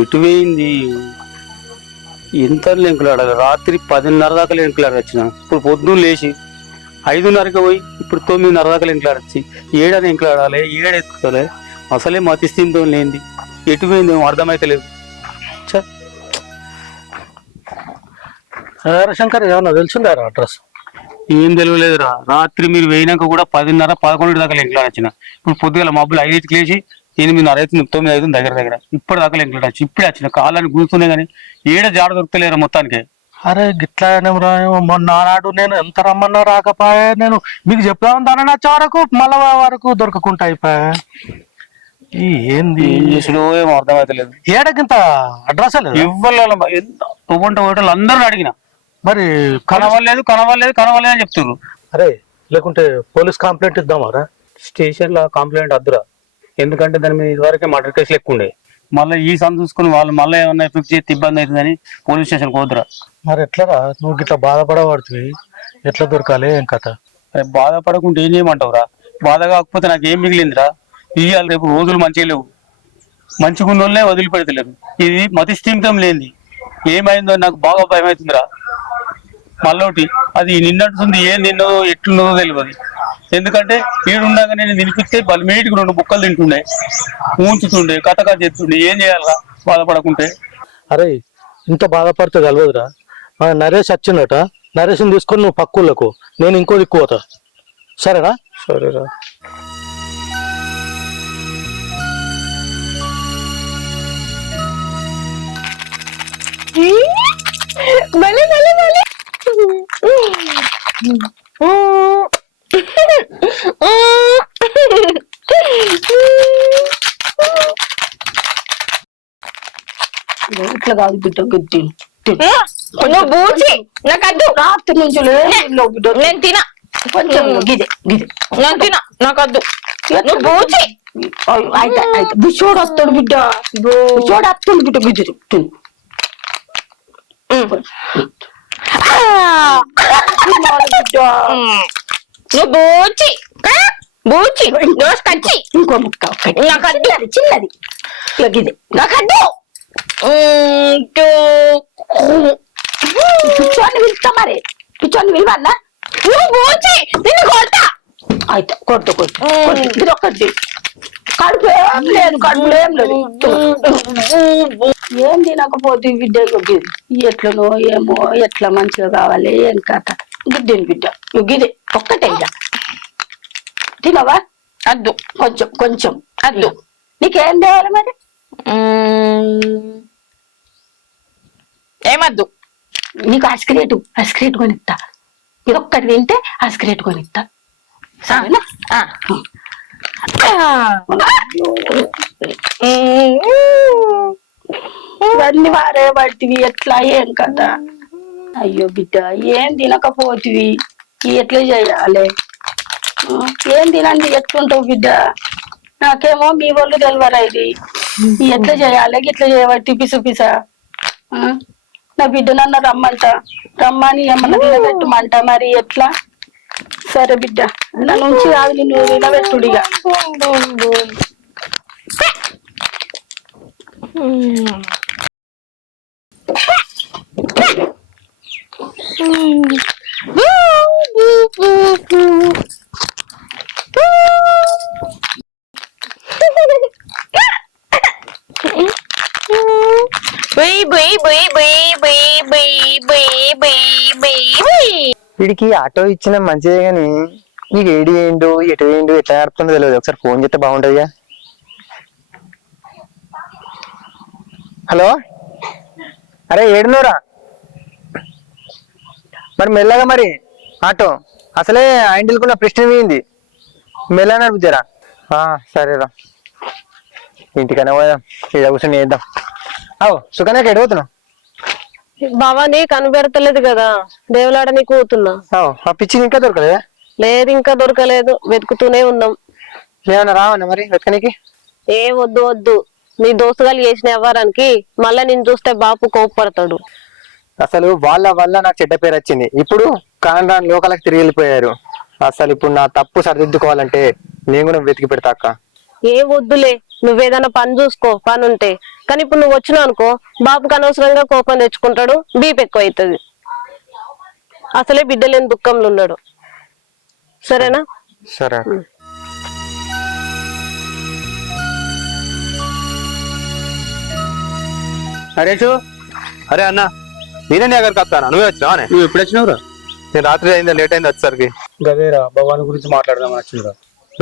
ఎటు పోయింది? ఎంత లెంకులాడాలి? రాత్రి 10:30 దాకా లెంకులాడ వచ్చిన. ఇప్పుడు పొద్దున్న లేచి 5:30కి పోయి ఇప్పుడు 9:30 దాకా లెంకులాడచ్చి ఏడని ఎంకులాడాలి, ఏడెత్తుకోవాలి. అసలే మతిస్థింతో లేనిది ఎటు పోయింది ఏమో అర్థమైతలేదు. శంకర్ ఏమన్నా తెలిసిందారా అడ్రస్? ఏం తెలియలేదురా. రాత్రి మీరు వేయినాక కూడా 10:30, 11 దాకా లెంకులాడొచ్చిన. ఇప్పుడు పొద్దుగల మబ్బులు 5కి లేచి 8:30 అవుతుంది, 9 అవుతుంది దగ్గర ఇప్పటిదాకా లెంకులాడచ్చు. ఇప్పుడే వచ్చిన కాళ్ళని కూర్చున్నాయి కానీ ఏడ జాడ దొరుకుతలేరా మొత్తానికి. అరే గిట్లా మొన్న నాడు నేను ఎంత రమ్మన్నా రాకపోయా. నేను మీకు చెప్దామని దాని వచ్చే వరకు మళ్ళా వరకు దొరకకుండా అయిపోయా. ఏంది ఏం చేసినో ఏమో అర్థమైతలేదు. ఏడకింత అడ్రస్ ఇవ్వాలి హోటల్ అందరూ అడిగిన మరి కనవలేదు అని చెప్తున్నారు. అరే లేకుంటే పోలీస్ కంప్లైంట్ ఇద్దామారా? స్టేషన్ లో కంప్లైంట్ వద్దురా, ఎందుకంటే దాని మీద ఇదివరకే మర్డర్ కేసులు ఎక్కువ ఉండే. మళ్ళీ ఈ సమ్ చూసుకుని వాళ్ళు మళ్ళీ ఏమన్నా ఎఫెక్ట్ చేస్తే ఇబ్బంది అవుతుందని పోలీస్ స్టేషన్ పోదురా. మరి ఎట్లరా నువ్వు గిట్లా బాధపడబడుతుంది? ఎట్లా దొరకాలి ఏం కథ? బాధపడకుంటే ఏం చేయమంటావురా? బాధ కాకపోతే నాకు ఏం మిగిలిందిరా? ఇవాళ రేపు రోజులు మంచిగా లేవు, మంచిగా ఉన్న వాళ్ళే వదిలిపెడతలేరు. ఇది మతి స్థిమితం లేనిది. ఏమైందో నాకు బాగా భయం అవుతుందిరా. మళ్ళోటి అది నిన్నట్టుంది, ఏం నిన్నదో ఎట్లున్నదో తెలియదు. ఎందుకంటే వీడుండగా నేను తినిపిస్తే బలిమేటికి 2 బుక్కలు తింటుండే, ఊంచుతుండే, కథ చేస్తుండే. ఏం చేయాలరా బాధపడకుంటే? అరే ఇంత బాధపడితే కలవదురా. నరేష్ వచ్చిందట, నరేష్ని తీసుకొని నువ్వు పక్కులకు, నేను ఇంకో దిక్కు పోతా. సరేనా? సరేరా. భలే భలే భలే ఇట్లా కాదు బిడ్డ గుద్ది. నువ్వు బూచి నాకు అద్దు. రాత్రి నుంచి బిడ్డ నేను తినా కొంచెం గిదే గిదే నేను తినా నాకు అద్దు. నువ్వు బూచి అయితే అయితే బిచ్చోడు వస్తాడు బిడ్డ, బిచ్చోడు వస్తాడు బిడ్డ గుజ్జు తిను. నువ్వు బూచి బూచి దోశ కచ్చి ఇంకో ముక్క ఒక్కటి నాకు అద్దు. అది చిన్నది గిదే నాకు అద్దు. పిచ్చోని పిలుస్తా మరి, పిచ్చోని పిలవన్నా? నువ్వు బూచి నిన్ను కొడతా. అయితే కొట్టు కొట్టు ఇది ఒక్కటి. కడుపు ఏం లేదు, కడుపులో ఏం లేదు. ఏం తినకపోతే బిడ్డ ఎట్లనో ఏమో, ఎట్లా మంచిగా కావాలి ఏం కథ. గిద్దెని బిడ్డ గిదే ఒక్కటే ఇక తినవా? అద్దు కొంచెం కొంచెం అద్దు. నీకేం తేవాలి మరి? ఏమద్దు. నీకు ఐస్క్రేట్ కొనిస్తా. ఇది ఒక్కటి తింటే ఐస్క్రేట్ కొనిస్తా. సరేనా? ఇవన్నీ వారే పడితివి ఎట్లా ఏం కదా. అయ్యో బిడ్డ ఏం తినకపోతివి ఎట్లా చేయాలి? ఏం తినండి ఎట్లుంటావు బిడ్డ? నాకేమో మీ వాళ్ళు తెలియరా ఇది ఎట్లా చేయాలి ఇట్లా చేయబట్టి పిస నా బిడ్డ నన్ను రమ్మని ఏమన్నా తినబెట్టమంట మరి ఎట్లా? సరే బిడ్డ నా నుంచి కాదు నిన్ను నిలబెట్టుడిగా. వీడికి ఆటో ఇచ్చిన మంచిదే గాని నీకు ఏడి ఏండు ఎటు ఏండు ఎట్లా ఆడుతుందో తెలియదు. ఒకసారి ఫోన్ చేస్తే బాగుంటుందిగా. హలో, అరే ఏడునోరా? మరి మెల్లగా మరి ఆటో అసలే ఆయింటిల్కున్న ప్రశ్న పోయింది. మెల్లగా నడుపుతారా? సరేరా, ఇంటికన్నా పోదాం. ఇలా కూర్చొని వేద్దాం. సుకన్యకి ఎడవుతున్నావు? భవాని కనిపెడతలేదు కదా, దేవులాడ నీకు పోతున్నా. ఆ పిచ్చి ఇంకా దొరకలేదా? లేదు ఇంకా దొరకలేదు, వెతుకుతూనే ఉన్నాం. ఏమన్నా రావన్నా మరి వెతకనికి? ఏ వద్దు వద్దు, నీ దోస్తుగాలు చేసిన వ్యవహారానికి మళ్ళా నేను చూస్తే బాపు కోపడతాడు. అసలు వాళ్ళ వల్ల నాకు చెడ్డ పేరు వచ్చింది. ఇప్పుడు కాండ్రాన్ లోకాలకు తిరిగి వెళ్ళిపోయారు. అసలు ఇప్పుడు నా తప్పు సరిదిద్దుకోవాలంటే నేను కూడా వెతికి పెడతా అక్క. ఏ వద్దులే, నువ్వేదైనా పని చూసుకో, పని ఉంటే. కానీ ఇప్పుడు నువ్వు వచ్చినావు అనుకో, బాబుకి అనవసరంగా కోపం తెచ్చుకుంటాడు, బీపీ ఎక్కువ అవుతుంది. అసలే బిడ్డ లేని దుఃఖంలో ఉన్నాడు. సరేనా? సరే. నరేషు, అరే అన్న, నేనే నీ దగ్గరికి వస్తాను. నువ్వే వచ్చినావా? నువ్వు ఎప్పుడు వచ్చినావురా? నేను రాత్రి అయిందా, లేట్ అయింది వచ్చేసరికి. గదేరా భవాని గురించి మాట్లాడదామని వచ్చిందిరా.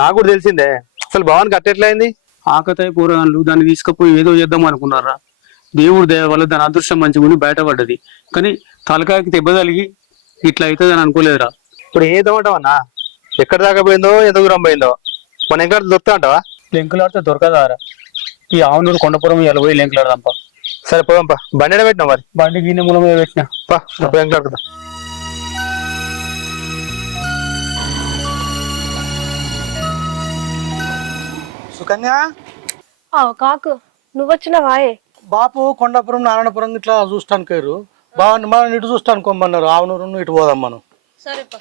నాకు కూడా తెలిసిందే. అసలు భవానికి అట్టెట్లయింది? ఆకతాయి కూరగాయలు దాన్ని తీసుకుపోయి ఏదో చేద్దాం అనుకున్నారా. దేవుడి దయ వల్ల దాని అదృష్టం మంచిగా బయటపడ్డది. కానీ తలకాయకి దెబ్బ తలిగి ఇట్లా అవుతుంది అని అనుకోలేదురా. ఇప్పుడు ఏదోమంటావన్నా? ఎక్కడ దాకా పోయిందో, ఎంత దూరం పోయిందో మన ఎక్కడ దొరుకుతా అంటావా? లెంకులాడితే దొరకదారా. ఈ ఆవునూరు కొండపురం ఇలా పోయి లెంకులాడదాంపా. సరే పోదాంపా. బండి ఎడ పెట్టినావు మరి? బండి గిన్నె మూల మీద పెట్టినా. ఎంకలాడుకుందా. సుకన్య, కాకు నువ్వు వచ్చినావాయే? బాపు కొండాపురం నారాయణపురం ఇట్లా చూస్తాను కేరు బాగుంది. మనం ఇటు చూస్తాను కొమ్మన్నారు. ఆవునూరు ఇటు పోదాం మనం. సరేపా.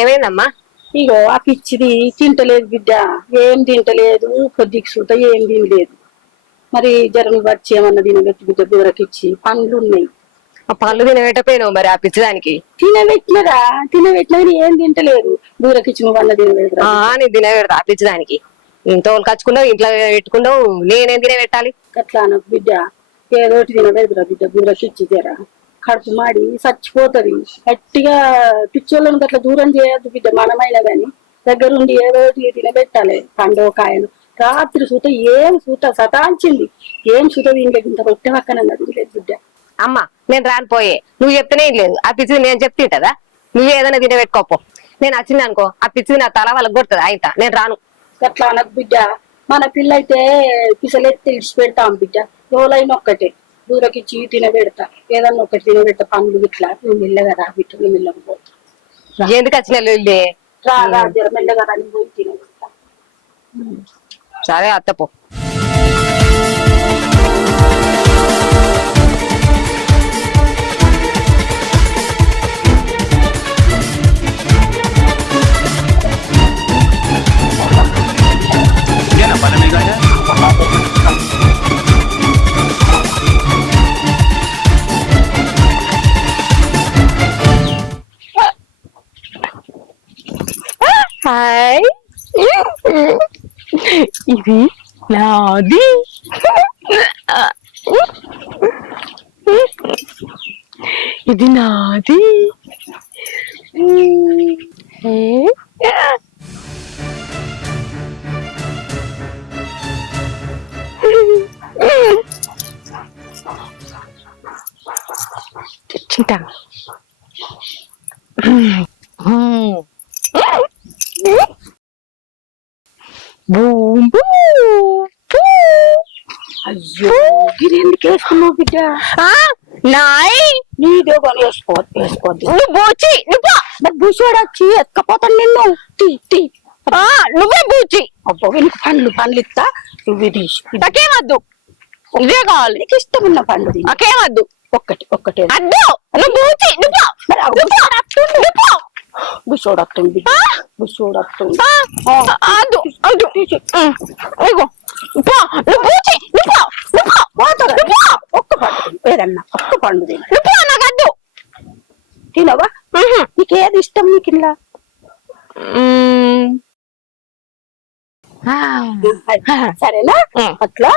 ఏమైందమ్మా? ఇగో ఆ పిచ్చిది తింటలేదు బిడ్డ, ఏం తింటలేదు, కొద్దికి సూత ఏం తినలేదు. మరి జ్వరం వచ్చి ఏమన్నా తినబెట్టి బిడ్డ దూరకిచ్చి పండ్లు ఉన్నాయి. ఆ పళ్ళు తినబెట్టపోయినావు మరి ఆ పిచ్చిదానికి? తినబెట్టినరా, తినబెట్టినా ఏం తింటలేదు. దూరకిచ్చి నువ్వు అన్న తినలేదు. నేను తినబెడతా ఆ పిచ్చిదానికి. ఇంట్లో కచ్చుకున్నావు, ఇంట్లో పెట్టుకున్నావు, నేనేం తినబెట్టాలి? అట్లా నాకు బిడ్డ ఏదోటి తినబెదురా బిడ్డ దూరకిచ్చి జరా. కడుపు మాడి చచ్చిపోతుంది. గట్టిగా పిచ్చోళ్ళని అట్లా దూరం చేయొద్దు బిడ్డ. మనమైనా గాని దగ్గరుండి ఏదోటి తినబెట్టాలి. పండు కాయలు రాత్రి సూత ఏం సూత సతాంచింది. ఏం సూత తినలేదు. ఇంత రొట్టె పక్కన తినలేదు బిడ్డ. అమ్మా నేను రానిపోయే, నువ్వు చెప్తేనే లేదు. ఆ పిచ్చిది నేను చెప్తే కదా, నువ్వు ఏదైనా తినబెట్టుకోపో. నేను వచ్చింది అనుకో, ఆ పిచ్చిది నా తల వాళ్ళకి కొడుతుంది. అయితే నేను రాను. అట్లా అనకు బిడ్డ. మన పిల్ల అయితే పిసలెత్తి ఇడిచి పెడతాం బిడ్డ. ఎవరైనా ఒక్కటే దూరకిచ్చి తినబెడతా. ఏదన్నా ఒకటి తినబెడతా. పండ్లు ఇట్లా నువ్వు మెల్లగా రా బిడ్డ. నువ్వు మెల్లగా పో. ఎందుకు వచ్చిన రా రా జర మెల్లగా రా. నువ్వు పోయి తినబెడతా. సరే అత్తపో. హాయ్, ఇది నాది. ఇది నాది. తెచ్చింటా. అయ్యో గిరి ఎందుకు వేసుకున్నావు బిడ్డ? నాయ్ నీదే కొని వేసుకోవద్దు. నువ్వు బూచి, మరి బూసోడు వచ్చి ఎత్తుకపోతాను నిన్ను. నువ్వే బూచి. అబ్బో నీకు పండ్లు ఇస్తా. నువ్వు తీసి నాకేమద్దు, ఇదే కావాలి. నీకు ఇష్టం ఉన్న పండు తిను. నాకేమద్దు. ఒక్కటే అద్దు. నువ్వు బూచి, బుసోడు వస్తుంది. బుసోడు వస్తుంది. ఒక్క పండు ఏదన్నా ఒక్క పండు నాకద్దు. తినవా? నీకేది ఇష్టం నీకు ఇలా? సరేనా? అట్లా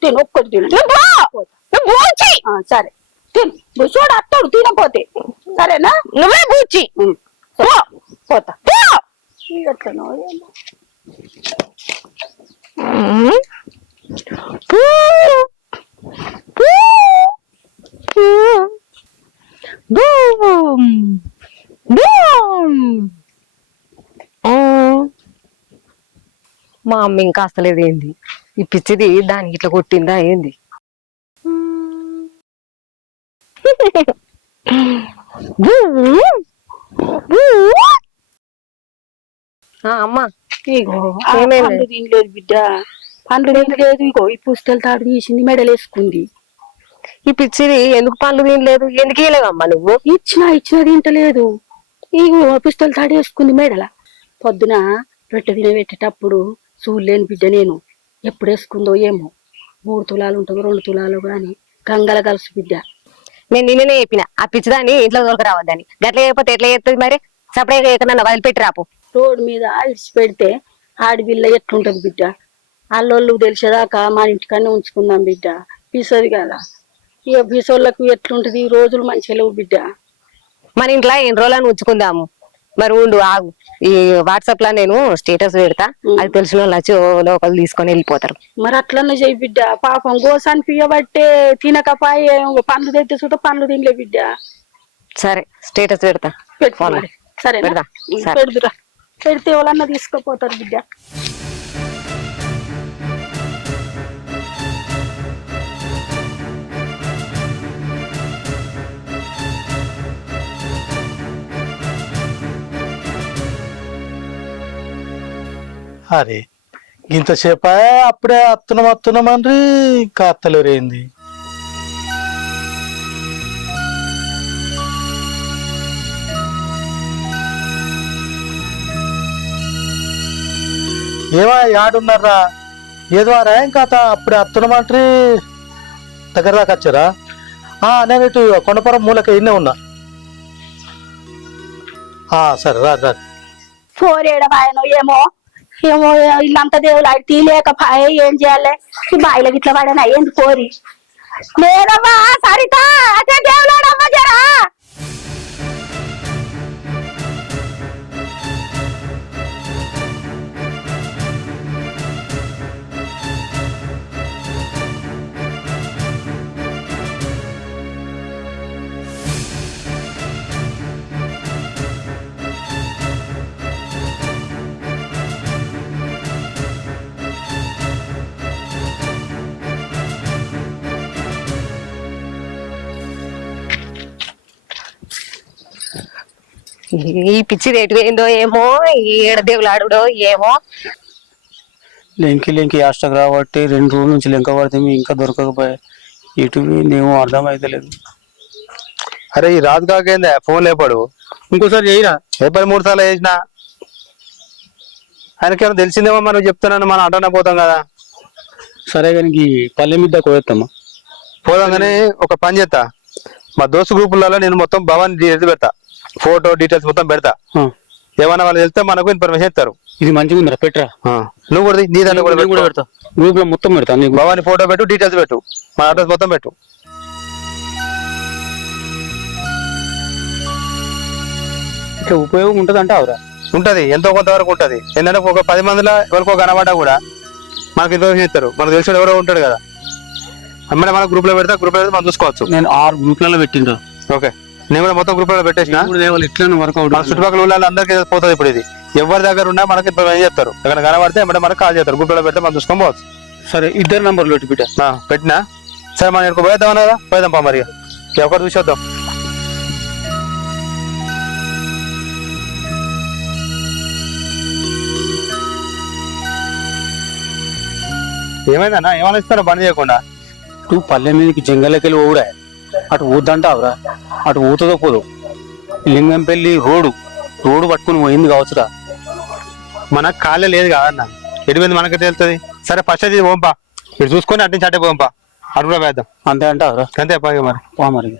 తిను ఒక్కటి తిను. సరే తిను. బుసోడు అత్తడు తినపోతే. సరేనా? నువ్వే బూచి. పోతా. ఎట్లనో ఏమో. మా అమ్మ ఇంకా అసలేదు. ఏంది ఈ పిచ్చిది దానికి ఇట్లా కొట్టిందా ఏంది? అమ్మా తినలేదు బిడ్డ. పండ్లు తినలేదు. ఇగో ఈ పుస్తలు తాడు తీసింది, మెడలేసుకుంది. ఈ పిచ్చిది ఎందుకు పండ్లు తినలేదు? ఎందుకు ఇవ్వలేవమ్మా నువ్వు? ఇచ్చిన తింటలేదు. ఈ పుస్తలు తాడు వేసుకుంది మెడల. పొద్దున రొట్టె తినబెట్టేటప్పుడు చూడలేని బిడ్డ నేను. ఎప్పుడు వేసుకుందో ఏమో. 3 తులాలు ఉంటుందో 2 తులాలు గాని గంగల కలుసు బిడ్డ. నేను నిన్ననే చెప్పిన ఆ పిచ్చిదాన్ని ఇంట్లో దొరకరావద్దని. గట్ల చేయకపోతే ఎట్లా చేస్తుంది మరి? సపరేట్గా ఎక్కడన్నా వదిలిపెట్టి రాపు. రోడ్డు మీద ఇడిచి పెడితే ఆడపిల్ల ఎట్లుంటది బిడ్డ? అల్లోళ్ళు తెలిసేదాకా మన ఇంటికన్నా ఉంచుకుందాం బిడ్డ. పిసది కదా, ఇక పిసోళ్ళకు ఎట్లుంటది? రోజులు మంచిగా లేవు బిడ్డ. మన ఇంట్లో ఎన్ని రోజులని ఉంచుకుందాము. మరి ఉండు ఆగు, ఈ వాట్సాప్ లో నేను స్టేటస్ పెడతా, అది తెలిసిన వాళ్ళు వచ్చి లోకల్ తీసుకొని వెళ్ళిపోతారు. మరి అట్లన్నా చెయ్యి బిడ్డ. పాపం గోసాన్ని పియ్యబట్టే తినకపాయే, పండ్లు తెస్తే చూస్తే పండ్లు తినలే బిడ్డ. సరే స్టేటస్ పెడతా. సరే పెడతా. పెడుదురా. పెడితే ఎవరన్నా తీసుకుపోతారు బిడ్డ. అరే ఇంతసేపా అప్పుడే అత్తునమని ఇంకా అత్తలేరేంది? ఏమా యాడున్నారా? ఏదోరా ఇంకా అప్పుడే అత్తునమంటారు దగ్గర దాకా వచ్చారా? నేను ఇటు కొండపురం మూలక ఇన్నే ఉన్నా. సరే రా. పోరేడబాయనో ఏమో ఏమో ఇల్లంతా దేవుడు అడి తీలేకపాయ. ఏం చేయాలి? ఈ బాయిల గిట్ల వాడనా ఏంది పోరి? లేదమ్మా సరిత, అదే దేవులాడమ్మా జరా. ఈ పిచ్చి రేటు ఏందో ఏమో, ఏడ దేవులాడుడో ఏమో. లెంకి హాస్టక్ రాబట్టి 2 రోజుల నుంచి లెంక పడితే ఇంకా దొరకకపోయా. ఇటు ఏమో అర్థం అయితే లేదు. అరే ఈ రాజు కాకేందా ఫోన్ లేపాడు? ఇంకోసారి చేయరా? లేపాడు 3 సార్లు వేసినా. ఆయనకేమో తెలిసిందేమో మనం చెప్తున్నాను, మనం అటనే పోతాం కదా. సరే కానీ పల్లె మీద కోయొత్తమ్మా. పోదాం కానీ ఒక పని చేస్తా, మా దోస్తు గ్రూపులలో నేను మొత్తం భవన్ డీటెయిల్స్ పెడతా, ఫోటో డీటెయిల్స్ మొత్తం పెడతా. ఏమన్నా వాళ్ళు వెళ్తే మనకు ఇన్ఫర్మేషన్ ఇస్తారు. ఇది మంచిగా ఉందిరా, పెట్టరా. నువ్వు కూడా నీ దాంట్లో కూడా పెడతా, గ్రూప్ లో మొత్తం పెడతా. భవాని ఫోటో పెట్టు, డీటెయిల్స్ పెట్టు, మన అడ్రస్ మొత్తం పెట్టు. ఇట్లా ఉపయోగం ఉంటుంది అంటే అవరా? ఉంటది, ఎంతో కొంతవరకు ఉంటది. ఏంటంటే ఒక 10 మందిలో ఎవరికో కనబడ్డా కూడా మనకు ఇన్ఫర్మేషన్ ఇస్తారు. మనకు తెలిసిన ఎవరో ఉంటాడు కదా, అమ్మడే మన గ్రూప్ లో పెడతా. గ్రూప్ లో పెడితే మనం చూసుకోవచ్చు. నేను 6 గ్రూప్లలో పెట్టిండ్రా. ఓకే, నేను కూడా మొత్తం గ్రూప్ లో పెట్టేసిన. ఇట్లా వర్కౌట్ మన చుట్టుపక్కల ఊళ్ళో అందరికీ పోతుంది. ఇప్పుడు ఇది ఎవరి దగ్గర ఉన్నా మనకి ఇన్ఫర్మేషన్ చెప్తారు. ఎక్కడ కనబడితే ఎమ్మడే మనకు కాల్ చేస్తారు. గ్రూప్ లో పెడితే మనం చూసుకొని పోవచ్చు. సరే 2 నంబర్లు పెట్టి పెట్టినా. సరే మనం ఇక్కడ పోయేద్దాం కదా, పోయేద్దాం పా. మరి ఒకటి చూసేద్దాం. ఏమైందన్నా? ఏమైనా ఇస్తారా బంద్ చేయకుండా? నువ్వు పల్లె మీదకి జంగలకెళ్ళి ఊరా, అటు ఊద్దంటావురా? అటు ఊతదో పోదు. లింగంపల్లి రోడ్డు పట్టుకుని పోయింది కావచ్చురా. మనకు కాలే లేదు కాదన్న, ఎటువైంది మనకి తెలుస్తుంది. సరే ఫస్ట్ అది పోంపా, ఇటు చూసుకొని అటు నుంచి అట్టే పోంపా, అటు కూడా వేద్దాం. అంతే అంటావురా? అంతే పా. మరి మరి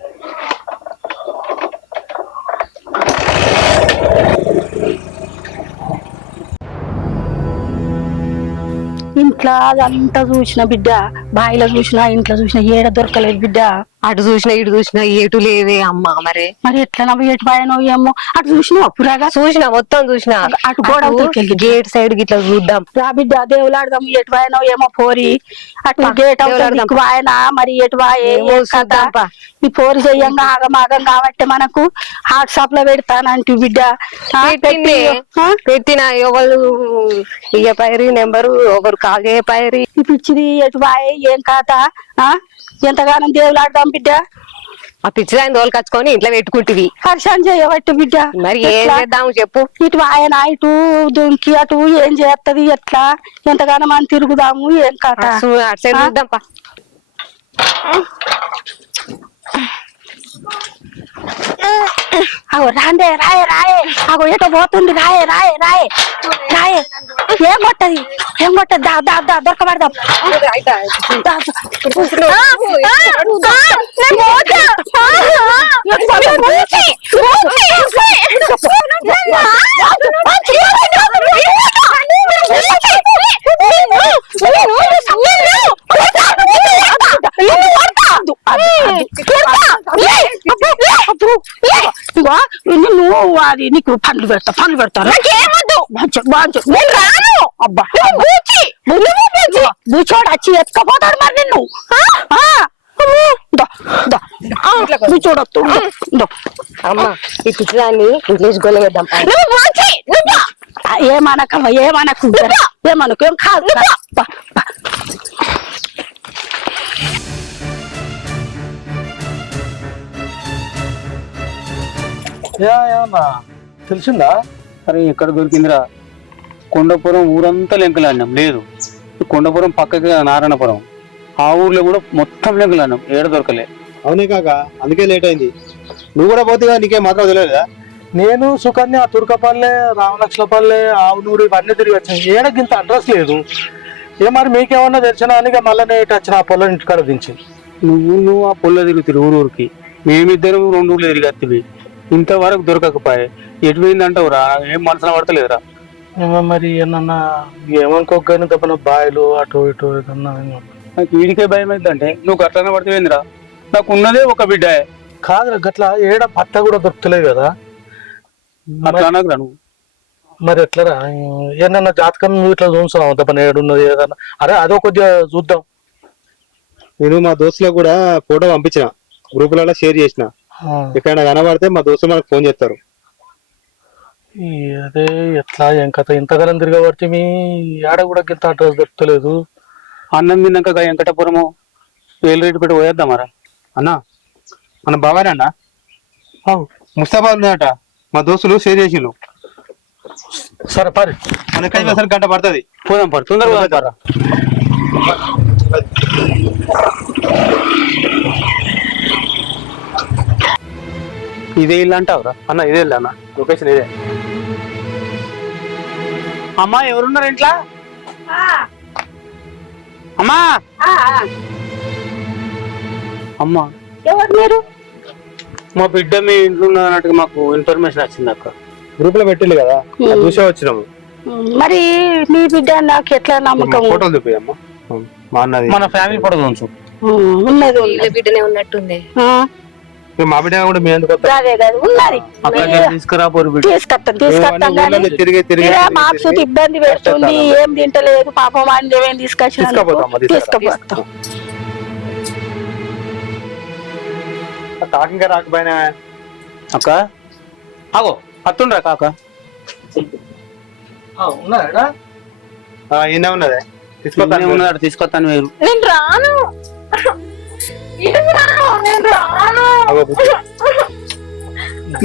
ఇంట్లో అదంతా చూసిన బిడ్డ, బాయిలో చూసినా ఇంట్లో చూసినా ఏడ దొరకలేదు బిడ్డ. అటు చూసినా ఇటు చూసినా ఏటు లేవే అమ్మా. మరి ఎట్లా నవ్వు ఎటు బాయనో ఏమో. అటు చూసినా అప్పురాగా చూసినా, మొత్తం చూసినా. అటు గోడ గేట్ సైడ్ గిట్లా చూద్దాం రా బిడ్డ, దేవులాడదాం. ఎటు బాయనో ఏమో పోరి. అటు గేట్ వాయన మరి ఎటు వాయే కదా. ఈ పోరి చెయ్యంగా ఆగమాగం కాబట్టి మనకు వాట్సాప్ లో పెడతానంటూ బిడ్డ. పెట్టిన ఎవరు ఇయ్యపాయరి నెంబరు, ఒకరు కాల్ చేయపాయరి. ఈ పిచ్చిది ఎటు వాయే ఏం కాదా? ఎంతగానో దేవులాడదాం బిడ్డ. ఆ పిచ్చిదాన్ని తోలుకొచ్చుకొని ఇంట్లో పెట్టుకుంటివి. హర్షాన్ని చేయబట్టి బిడ్డ. మరి ఏం ఎట్లా? చేద్దాము చెప్పు. ఇటు ఆయన ఇటు దుంకి అటు ఏం చేస్తది ఎట్లా? ఎంతగానో మనం తిరుగుదాము ఏం కథ? అటు సైడ్ చూద్దాం పా. అగో రాండే రాయే రాయే. అగో ఎటో పోతుంది రాయే రాయే రాయే రాయే. ఏం కొట్టది ఏం కొట్టది? దా దా దా దొరకబడదాం. నువ్వు అది నీకు పండ్లు పెడతాను. అబ్బా బూచోడు వచ్చి ఎత్తుకపోతాడు మరి నిన్ను. బూచోడొద్దు. అమ్మా ఈ పిచ్చిదాన్ని ఇంగ్లీష్ గొల్లవేద్దాం. ఏమనకమ్మా ఏమనకు ఏమనకు ఏం కాదు. ఏమన్నా తెలిసిందా? అరే ఎక్కడ దొరికిందిరా? కొండపురం ఊరంతా లెంకలాడినాం, లేదు. కొండపురం పక్కకి నారాయణపురం, ఆ ఊర్లో కూడా మొత్తం లెంకలాడినాం, ఏడ దొరకలే. అవునే కాక, అందుకే లేట్ అయింది. నువ్వు కూడా పోతే నీకే మాత్రం తెలియదా? నేను సుకన్య తుర్కపల్లె, రామలక్ష్మపల్లె, ఆవునూరు ఇవన్నీ తిరిగి వచ్చాను. ఏడకింత అడ్రస్ లేదు. ఏ మరి మీకేమన్నా తెలిసినా అని మళ్ళీ నేటి వచ్చిన ఆ పొలం ఇంటికాడ దించి. నువ్వు ఆ పొల్ల తిరుగుతుంది ఊరూరికి, మేమిద్దరం 2 ఊర్లు తిరిగి వస్తుంది. ఇంతవరకు దొరకకపోయే ఎటు పోయిందంటావురా? ఏం మనసున పడతలేదురా. మరి ఏమన్నా ఏమనుకోగానే తప్పన బాయిలు అటు ఇటు ఏదన్నా. నాకు వీడికే భయం అవుతుందంటే నువ్వు గట్లనే పడితేందిరా? నాకు ఉన్నదే ఒక బిడ్డ. కాదు గట్లా ఏడ పట్ట కూడా దొరుకుతలేదు కదా. అట్లా అనకురా నువ్వు. మరి ఎట్లరా? ఏమన్నా జాతకం ఇట్లా చూసాం తప్పన ఏడున్నది ఏదన్నా. అరే అదో కొద్దిగా చూద్దాం. నేను మా దోస్తులకు కూడా ఫోటో పంపించిన, గ్రూపులలో షేర్ చేసిన. ఎక్కడైనా కనబడితే మా దోస్తులు మనకు ఫోన్ చేస్తారు. అదే ఎట్లా ఏం కథ? ఇంతగానం తిరగబడితే మీ ఆడ కూడా ఇంత అడ్రస్ దొరుకుతలేదు. అన్నం తిన్నాక వెంకటపురము వేలు రేటు పెట్టి పోయేద్దామరా? అన్నా మన బాబానే అన్న ముస్తాబాద్ ఉందట, మా దోస్తులు షేర్ చేసిళ్ళు. సరే పరి మనకైతే అసలు గంట పడుతుంది. పోదాం పడు, తొందరగా పోదాం. ఇదే ఇల్లు అంటావురా? అన్న ఇదే అన్న, లొకేషన్ ఇదే. అమ్మా ఎవరున్నారు ఇంట్లో? అమ్మా అమ్మా ఎవరు మీరు? మా బిడ్డ మీ ఇంట్లో ఉన్నట్టుగా మాకు ఇన్ఫర్మేషన్ వచ్చింది అక్క. గ్రూప్ లో పెట్టిండు కదా, చూసే వచ్చినాము. మరి మీ బిడ్డ నాకు ఎట్లా నమ్మకం? ఫోటోలు చూపియమ్మా. మా అన్నది మన ఫ్యామిలీ ఫోటో చూసు. ఉన్నది వీళ్ళ బిడ్డనే ఉన్నట్టుంది. మా బిడ్డ కూడా మీ ఎందుకు అదే కదా ఉన్నది. తీసుకురా పోరు బిడ్డ. తీసుకొస్తాం తిరిగి తిరిగి మాకు ఇబ్బంది పెడుతుంది, ఏం తింటలేదు పాపం అని ఏమేమి తీసుకొచ్చిన తీసుకుపోతాం. తాకింక రాకపోయినా అక్క ఆగో అత్తుండ్రా కాక. ఉన్నాడా? ఈయన ఉన్నదే, ఉన్నాడు తీసుకొస్తాను. వేరు నేను రాను.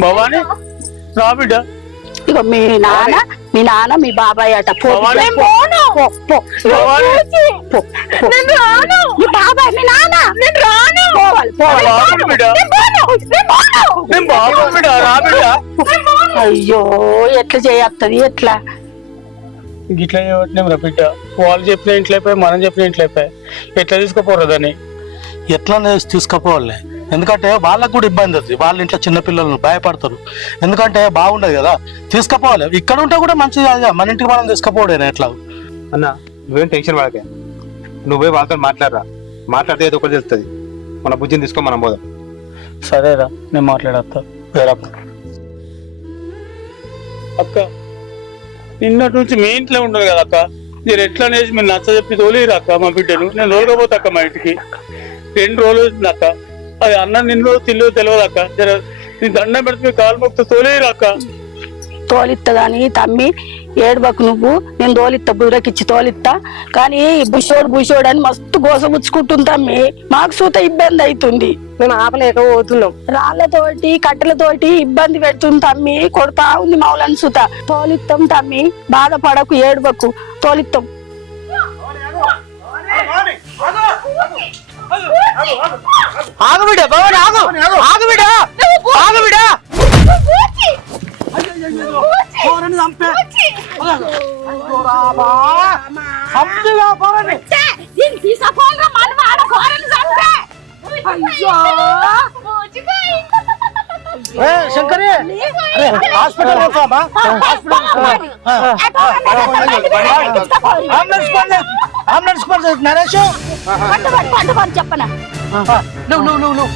భవాని రా బిడ్డ. ఇగో మీ నాన్న మీ బాబాయ్ అట. భవాని మీ బాబాయ్ మీ నాన్న అయ్యో ఎట్లా చేయత్తది ఎట్లా? ఇట్లా చేయబట్టినాం రా బిడ్డ. వాళ్ళు చెప్పిన ఇంట్లో అయిపోయి, మనం చెప్పిన ఇంట్లో అయిపోయి, ఎట్లా తీసుకుపోరు దాన్ని? ఎట్లా తీసుకుపోవాలి? ఎందుకంటే వాళ్ళకు కూడా ఇబ్బంది అవుతుంది. వాళ్ళ ఇంట్లో చిన్నపిల్లలు భయపడతారు. ఎందుకంటే బాగుండదు కదా, తీసుకుపోవాలి. ఇక్కడ ఉంటే కూడా మంచిది కాదు, మన ఇంటికి మనం తీసుకుపోవడేనా ఎట్లా? అన్న నువ్వేం టెన్షన్ పడకే, నువ్వే వాళ్ళతో మాట్లాడరా. మాట్లాడితే ఏదో ఒకటి తెలుస్తుంది. మన బుజ్జిని తీసుకో, మనం పోదాం. సరేరా నేను మాట్లాడతా. వేరప్ప అక్క నిన్నటి నుంచి మీ ఇంట్లో ఉండదు కదా అక్క. మీరు ఎట్లా అనేసి మీరు నచ్చ చెప్పి తోలేరు అక్క మా బిడ్డను. నేను తోలుకపోతా అక్క మా ఇంటికి. 2 రోజులు వచ్చింది అక్క. అది అన్న నిన్ను తెలియదు అక్క. నీ దండం పెడితే మీ కాలు మొక్త తోలేరు అక్క. తోలిత్తదని తమ్మి ఏడుబకు నువ్వు. నేను తోలిత్తా, బుర్రకిచ్చి తోలిత్తా. కానీ బుషోడు అని మస్తు గోసగుచ్చుకుంటుంది తమ్మి, మాకు సూత ఇబ్బంది అవుతుంది. మేము ఆపలేక పోతున్నాం. రాళ్లతోటి కట్టెలతోటి ఇబ్బంది పెడుతుంది తమ్మి, కొడతా ఉంది మౌలని సూత. తోలిత్తం తమ్మి, బాధపడకు, ఏడువకు, తోలిత్తం. ఆగు బిడ్డ భవన్, ఆగు ఆగు బిడ్డ, ఆగు బిడ్డ. శంకరి హాస్పిటల్ అంబులెన్స్ నరేష్ చెప్పనా నువ్వు